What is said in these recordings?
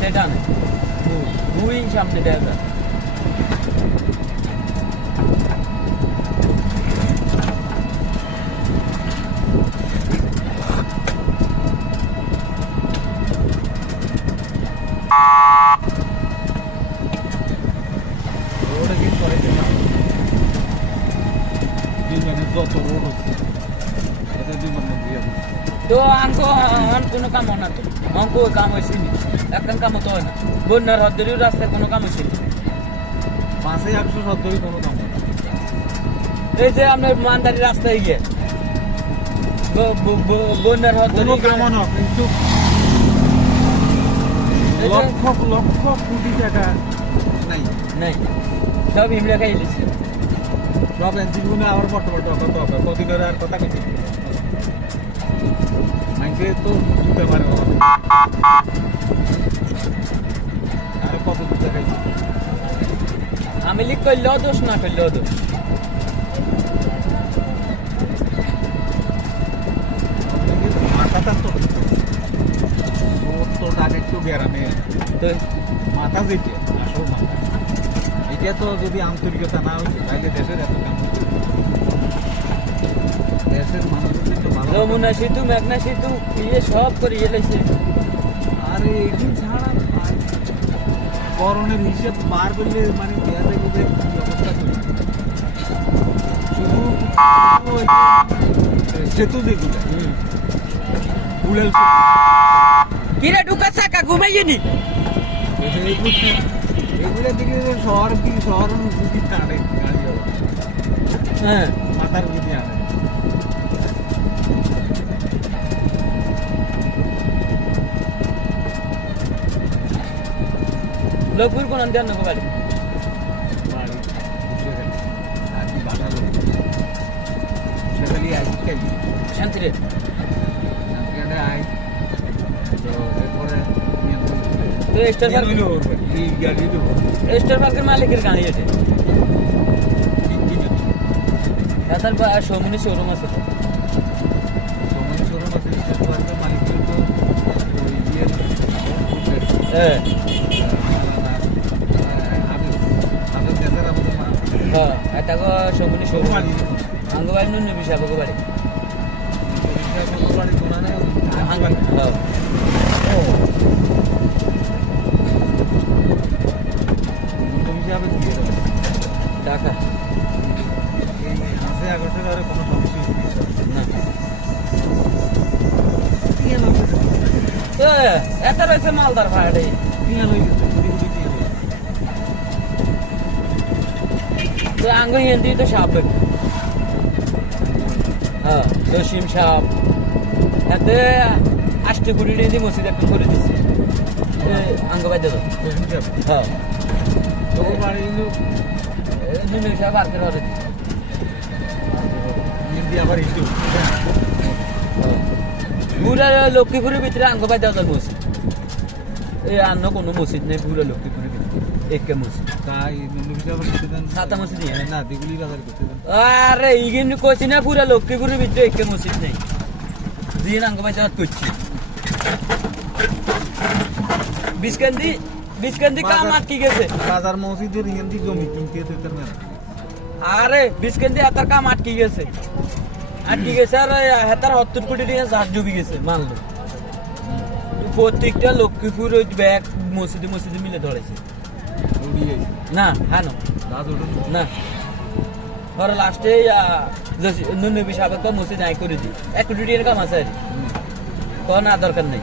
সেটা না বুইং সামনে দেখা তো আনকো কোনো কাম না তো অঙ্ক কাম হয়েছে এখন কাম তো হয় না বন্যার হদ্দরিও রাস্তায় কোনো কাম হয়েছে পাশে 170 কোনো কাম না এই যে আপনার মানদারি রাস্তায় গিয়ে বন্যার হদ্দরি কোনো কাম না কিন্তু লক্ষ লক্ষ কোটি টাকা নাই নাই সব হিমড়া খাই লিছে সব এনজিও গুলো আবার বর্তমান কত হবে প্রতিদিনের আর কথা কিছু মাইকে তো দিতে পারে আরে কত দিতে গাইছে আমি লিখ কইলেও দোষ না কইলেও দোষ মাথাটা তো টাকা একটু গ্যারামে তো মাথা যেটা আসল মাথা এটা তো যদি আন্তরিকতা না হইতো তাহলে দেশের এত কাম হতো দেশের মানুষের জন্য ভালো যমুনা সেতু মেঘনা সেতু ইয়ে সব করে এলাইছে আরে এটি ছাড়া করোনার হিসেব বার করলে মানে দেয়া যাবে যে কি অবস্থা করি শুধু সেতু যেগুলো উড়াল কিরে ঢুকা চাকা ঘুমাইয়ে নি এগুলো দিকে শহর কি শহর বুঝি টানে হ্যাঁ মাথার বুঝি আনে লোকপুর কোন দেন না বাড়ি বাড়ি বুঝে গেল আজকে বাধা লোক সেখানে আজকে খাই শান্তিরে সেখানে আই তো এরপরে তো স্টার পার্ক এই গাড়ি দেবো স্টার পার্কের মালিকের গাড়ি এটা তার সমুনি শোরুম আছে তো সময় শোরুম আছে স্টেট পার্কের মালিক তো ওই ইয়ে হ্যাঁ হ্যাঁ এটা গো সমুনি শোরুম আঙ্গবাড়ি নুন বিশাখ বাড়ি হ্যাঁ টাকা কোনো সমস্যা না এত রয়েছে মালদার ভাড়াটাই তো আঙ্গ হিন্দি তো সাপ হ্যাঁ জসিম সাপ এতে 8 কোটি টাকা দিয়ে মসজিদ একটা করে দিচ্ছে আঙ্গ বাই দাদা হ্যাঁ জুনিয়র সাহেব আর করে আবার একটু পুরা লক্ষ্মীপুরের ভিতরে আঙ্গ বাই দাদা মসজিদ এই অন্য কোনো মসজিদ নেই পুরা লক্ষ্মীপুরের ভিতরে একে মসজিদ তাই সাতা মসজিদ না দিগুলি বাজার করতে আরে ইগিন কইছি না পুরা লক্ষ্মীপুরের ভিতরে একে মসজিদ নেই দিন আঙ্গ বাই দাদা করছি বিস্কান্দি কাম আটকে গেছে বাজার মসজিদের হিন্দি জমি কিনতে দিতে না আরে বিস্কান্দি এতার কাম আটকে গেছে আর হেতার 70 কোটি টাকা জাহাজ ডুবে গেছে মানলো প্রত্যেকটা লক্ষ্মীপুর ওই ব্যাগ মসজিদে মিলে ধরেছে না হ্যাঁ না ধরো লাস্টে নুনবি সাহেব তো মসজিদ নাই করে দিই 1 কোটি টাকার কাম আছে আর না দরকার নেই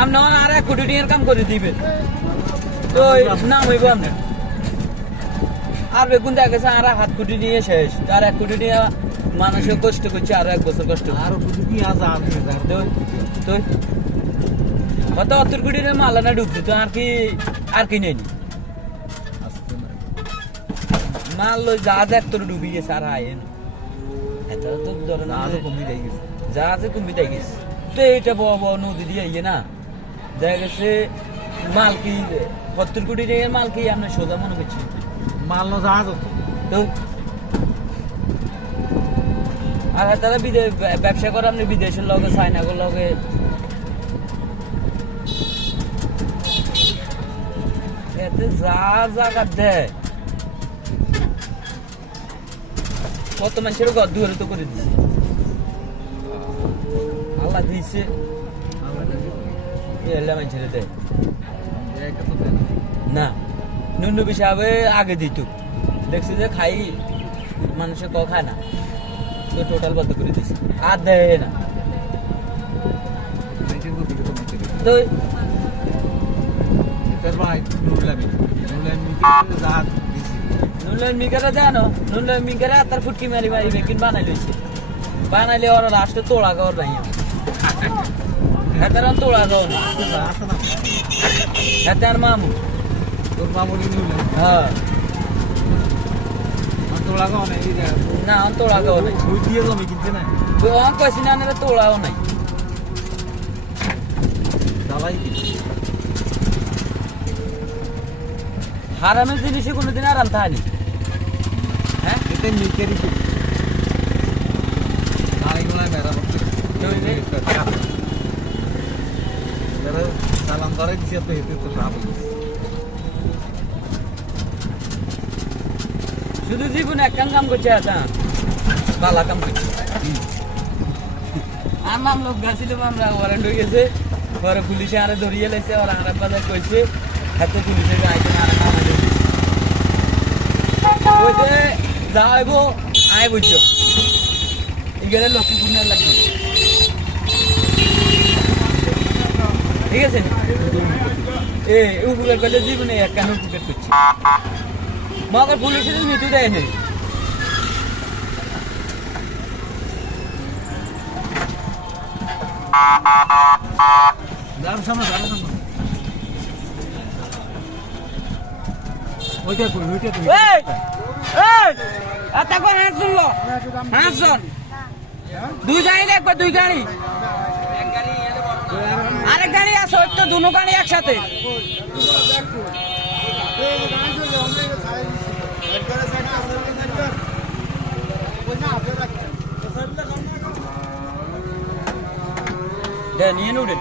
আপনার আর 1 কোটি টাকার কাম করে দিবেন তো নাম হইব আপনার আর বেগুন দেখা গেছে আর 7 কোটি নিয়ে শেষ আর 1 কোটি টাকা মানুষের কষ্ট করছে আর 1 বছর কষ্ট আর কি আজ আর তো কত 70 কোটি টাকা মালানা ডুবছে তো আর কি নেই মাল লই জাহাজ একটু ডুবি গেছে আর আইন এত তো ধরে না কমে যাই গেছে জাহাজে কমে যাই গেছে তো এইটা বড় নদী দিয়ে ইয়ে না দেখা গেছে মাল কি 70 কোটি টাকার মাল কি আমরা সোজা মনে করছি মাল না জাহাজ তো আর তারা ব্যবসা করে আপনি বিদেশের লগে চায়না লগে হাতে যা জায়গা দেয় কত মানুষের ঘর দুয়ারে তো করে দিচ্ছে আল্লাহ দিচ্ছে এলে মানুষের দেয় না নুনু হিসাবে আগে দিত দেখছি যে খাই মানুষে ক খায় না তো টোটাল বন্ধ করে দিচ্ছে আর দেয় না তো নুনলেন মিকারা জানো নুনলেন মিকারা তার ফুটকি মারি মারি বেকিন বানাই লইছে বানাইলে ওরা লাস্টে তোড়া গাওয়ার নাই এতার তোড়া গাও না এতার মামু তোর মামুর হ্যাঁ তোলা গাও নাই না তোড়া গাও নাই ওই দিয়ে জমি কিনছে না তো অঙ্ক কইছি না তোড়াও নাই দালাই হারামের জিনিসে কোনোদিন আরাম থাকেনি হ্যাঁ এটা নিকেরি নারীগুলা মেরা করতে সালাম ধরে দিছি তো হেতে তো সাপ শুধু জীবনে এক কাম করছে আচ্ছা বালা কাম করছে আমার লোক গাছিলাম আমরা ওয়ারেন্ট হয়ে গেছে পরে পুলিশে আরে ধরিয়ে লেছে ওরা আরাম বাজার কইছে হাতে পুলিশে আইতে না কইছে যাইবো আয় বুঝছো এখানে লক্ষ্মীপুর না লাগবে ঠিক আছে এ উপকার করলে জীবনে এক কেন উপকার করছি মগর পুলিশের মৃত্যু দেয় নেই যার সামনে ওইটা কই ওইটা কই এই এই আতা কোন হাত শুনলো হাত শুন দুই গাড়ি দেখবে দুই গাড়ি আরেক গাড়ি আছে ওই তো দুনো গাড়ি একসাথে নিয়ে নুড়ে